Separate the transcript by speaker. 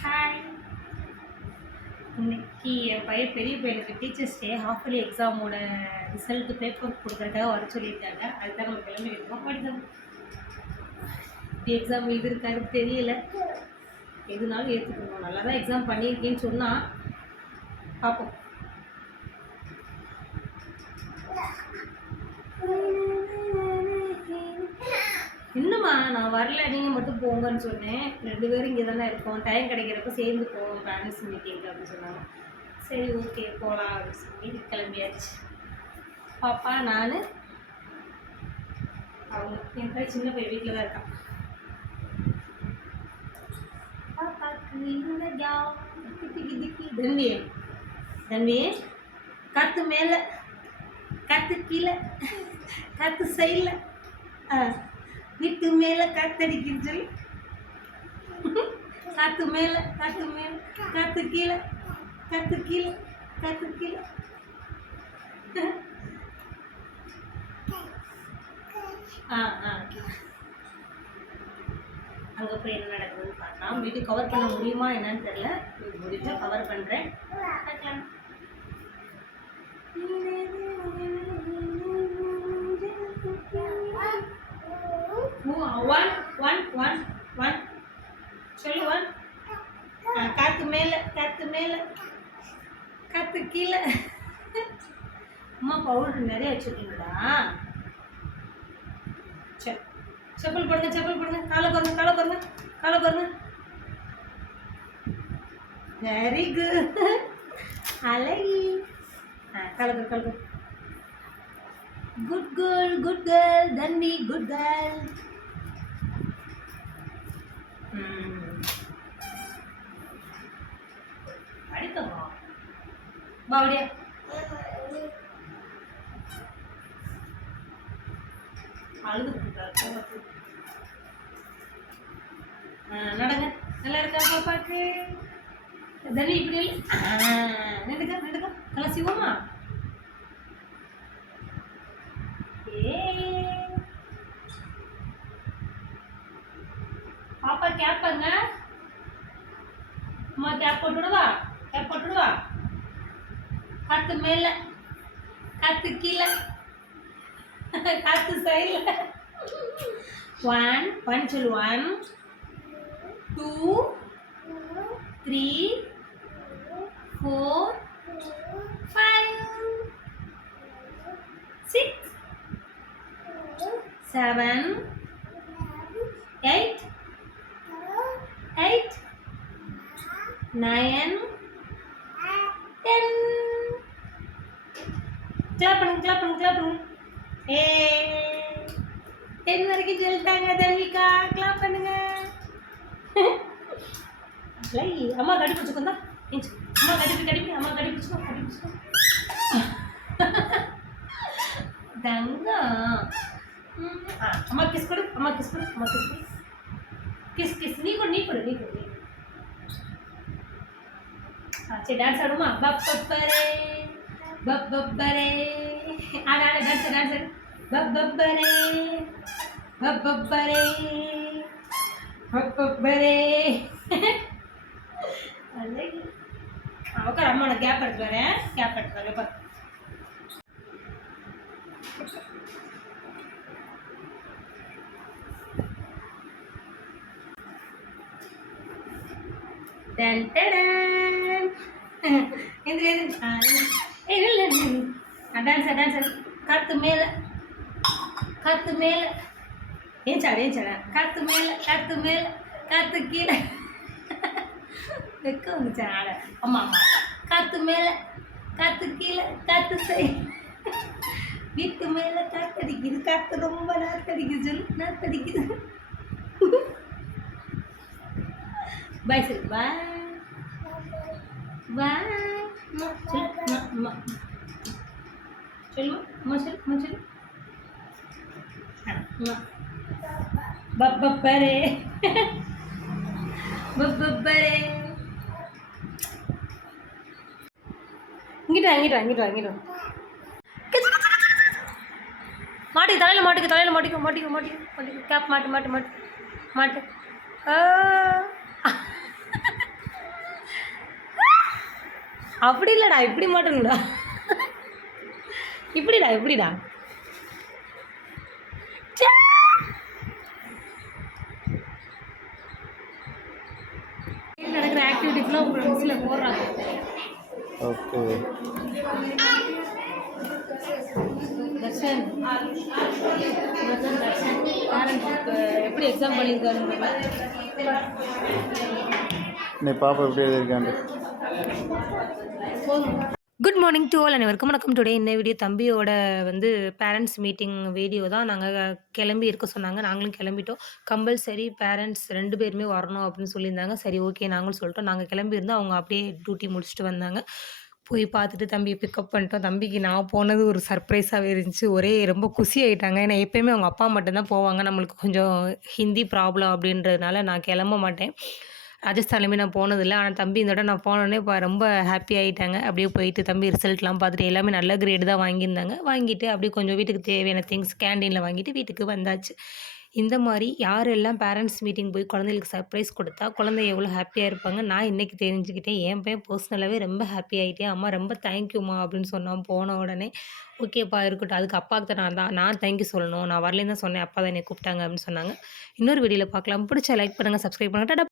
Speaker 1: Hi இன்னைக்கு என் பையன் பெரிய பையனுக்கு டீச்சர்ஸ் டே ஹாஃப் இயர்லி எக்ஸாமோட ரிசல்ட் பேப்பர் கொடுக்குறதுக்காக வர சொல்லியிருக்காங்க. அதுதான் நம்ம கிளம்பி இருக்கோம் படிதான் இப்படி எக்ஸாம் எழுதிருக்காரு தெரியல. எதுனாலும் ஏற்றுக்கணும் நல்லா தான் எக்ஸாம் பண்ணியிருக்கேன்னு சொன்னால் பார்ப்போம் இன்னுமா நான் வரல நீங்கள் மட்டும் போங்கன்னு சொன்னேன். ரெண்டு பேரும் இங்கே தானே இருக்கோம். டைம் கிடைக்கிறப்ப சேர்ந்து போவோம் பேரண்ட்ஸ் மீட்டிங் அப்படின்னு சொன்னாங்க. சரி ஓகே போகலாம் அப்படின்னு சொல்லி கிளம்பியாச்சு. பாப்பா நான் அவங்க என் பையன் சின்ன பையன் வீட்டில் தான் இருக்கான். பாப்பாக்கு இந்த ஜாப் திக்கி திக்கி தன்வி தன்வி கத்து மேலே கத்து கீழே கத்து சைடில். ஆ. வீட்டு மேலே காத்தடிக்குன்னு சொல்லி காத்து மேலே காத்து மேலே காத்து கீழே காத்து கீழே காத்து கீழே. ஆ ஆ. அங்கே போய் என்ன நடக்குதுன்னு பார்க்கலாம். வீட்டு கவர் பண்ண முடியுமா என்னன்னு தெரியல. முடிஞ்சா கவர் பண்ணுறேன் பார்க்கலாம். ஒன் ஒன் ஒன் ஒன் சொல்லு ஒன் காத்து மேலே காத்து மேலே. காத்து கீழே. அம்மா பவுடர் நிறைய வச்சுருக்கீங்களா? சரி செப்பல் போடுங்க செப்பல் போடுங்க. காலை பாருங்க காலை பாருங்க காலை பாருங்க. வெரி குட் அழகி. ஆ கலக்கு கலக்கு good girl good girl Tanvi good girl அடித்தமா பாவடியா அழுது நடங்க. நல்லா இருக்கா பாப்பாக்கு தனி இப்படி இல்லை. நடுக்க நடுக்க நல்லா கேப் பாருங்க. அம்மா கேப் போட்டுடுவா கேப் போட்டுடுவா காத்து மேல. காத்து கீழே. காத்து சைடில் ஒன் ஒன் சொல் one two three four five six seven eight nine ten clap பண்ணுங்க கிளாப் பண்ணுங்க கிளாப் பண்ணுங்க ஏ டென் வரைக்கும் சொல்லிட்டாங்க தன்விகா கிளாப் பண்ணுங்க லை அம்மா கடி பிடிச்சுக்கோந்தா அம்மா கடிப்பி கடிப்பி அம்மா கடி பிடிச்சுக்கோ கடி பிடிச்சுக்கோ தங்கம் ம், ஆ, அம்மா கிஸ் கொடு அம்மா கிஸ் கொடு அம்மா கிஸ் கொடு கிஸ் கிஸ் நீ கொடு நீ கொடு நீ கொடு நீ கொடு. ஆ சரி டான்ஸ் ஆடுமா பப்பரே பப்பரே ஆட ஆட டான்ஸ் டான்ஸ் பப்பரே பப்பரே பப்பரே அழகு உட்கார் அம்மா உனக்கு கேப் எடுத்து வரேன் கேப் எடுத்து வரேன் பாரு டன் டடன் எந்திரி எந்திரி. ஆ இல்லை டான்ஸ் டான்ஸ் காத்து மேலே காத்து மேலே. ஏன் சாடு ஏன் சாடா? கத்து மேலே கத்து மேலே கத்து கீழே. வெக்க வந்துச்சு ஆட. அம்மா அம்மா கத்து மேலே கத்து கீழே கத்து சை. வீட்டு மேலே காத்தடிக்குது காத்து ரொம்ப நாத்தடிக்குது சொல்லு நாத்தடிக்குது. பாய் சார் பாய் பப்பரே பப்பரே இங்கிட்ட இங்கிட்ட இங்கிட்ட இங்கிட்ட மாட்டி தலையில் மாட்டுக்கு தலையில் மாட்டிக்கோ மாட்டிக்கோ மாட்டிக்கோ மாட்டிக்கோ கேப் மாட்டு மாட்டு மாட்டு மாட்டு ஆ. அப்படி இல்லைடா இப்படி மாட்டணும்டா இப்படிடா இப்படிடா. ச்சே. நடக்கிற ஆக்டிவிட்டிஸ்லாம் உங்கள் மிஸ்ஸில் போடுறாங்க.
Speaker 2: ஓகே.
Speaker 1: தர்ஷன். தர்ஷன் எப்படி எக்ஸாம் பண்ணியிருக்காருன்னு
Speaker 2: நீ பாப்பா எப்படி எழுதியிருக்காண்டு
Speaker 1: குட் மார்னிங் டு ஆல் அனைவருக்கும் வணக்கம். டுடே இந்த வீடியோ தம்பியோட வந்து பேரண்ட்ஸ் மீட்டிங் வீடியோ தான் நாங்கள் கிளம்பி இருக்க சொன்னாங்க. நாங்களும் கிளம்பிட்டோம். கம்பல்சரி பேரண்ட்ஸ் ரெண்டு பேருமே வரணும் அப்படின்னு சொல்லியிருந்தாங்க. சரி ஓகே நாங்களும் சொல்லிட்டோம். நாங்கள் கிளம்பியிருந்தோம் அவங்க அப்படியே டியூட்டி முடிச்சுட்டு வந்தாங்க. போய் பார்த்துட்டு தம்பியை பிக்கப் பண்ணிட்டோம். தம்பிக்கு நான் போனது ஒரு சர்ப்ரைஸாகவே இருந்துச்சு. ஒரே ரொம்ப குஷி ஆகிட்டாங்க ஏன்னா எப்போயுமே அவங்க அப்பா மட்டும்தான் போவாங்க. நம்மளுக்கு கொஞ்சம் ஹிந்தி ப்ராப்ளம் அப்படின்றதுனால நான் கிளம்ப மாட்டேன். ராஜஸ்தான்லேயுமே நான் போனதில்லை. ஆனால் தம்பி இந்த தடவை நான் போனோடனே இப்போ ரொம்ப ஹாப்பி ஆகிட்டாங்க அப்படியே போயிட்டு தம்பி ரிசல்ட்லாம் பார்த்துட்டு எல்லாமே நல்ல கிரேடு தான் வாங்கியிருந்தாங்க. வாங்கிட்டு அப்படியே கொஞ்சம் வீட்டுக்கு தேவையான திங்ஸ் கேண்டீனில் வாங்கிட்டு வீட்டுக்கு வந்தாச்சு. இந்த மாதிரி யாரெல்லாம் பேரண்ட்ஸ் மீட்டிங் போய் குழந்தைகளுக்கு சர்ப்ரைஸ் கொடுத்தா குழந்தை எவ்வளோ ஹாப்பியாக இருப்பாங்க? நான் இன்றைக்கி தெரிஞ்சுக்கிட்டேன். என் பையன் பர்சனலாகவே ரொம்ப ஹாப்பி ஆகிட்டேன் அம்மா ரொம்ப தேங்க்யூம்மா அப்படின்னு சொன்னான் போன உடனே. ஓகேப்பா இருக்கட்டும். அதுக்கு அப்பாவுக்கு நான் தான் நான் தேங்க்யூ சொல்லணும். நான் வரலேன்னு தான் சொன்னேன். அப்பா தான் என்னை கூப்பிட்டாங்க அப்படின்னு சொன்னாங்க. இன்னொரு வீடியோவில் பார்க்கலாம். பிடிச்ச லைக் பண்ணுங்கள் சப்ஸ்கிரைப் பண்ணுங்கள்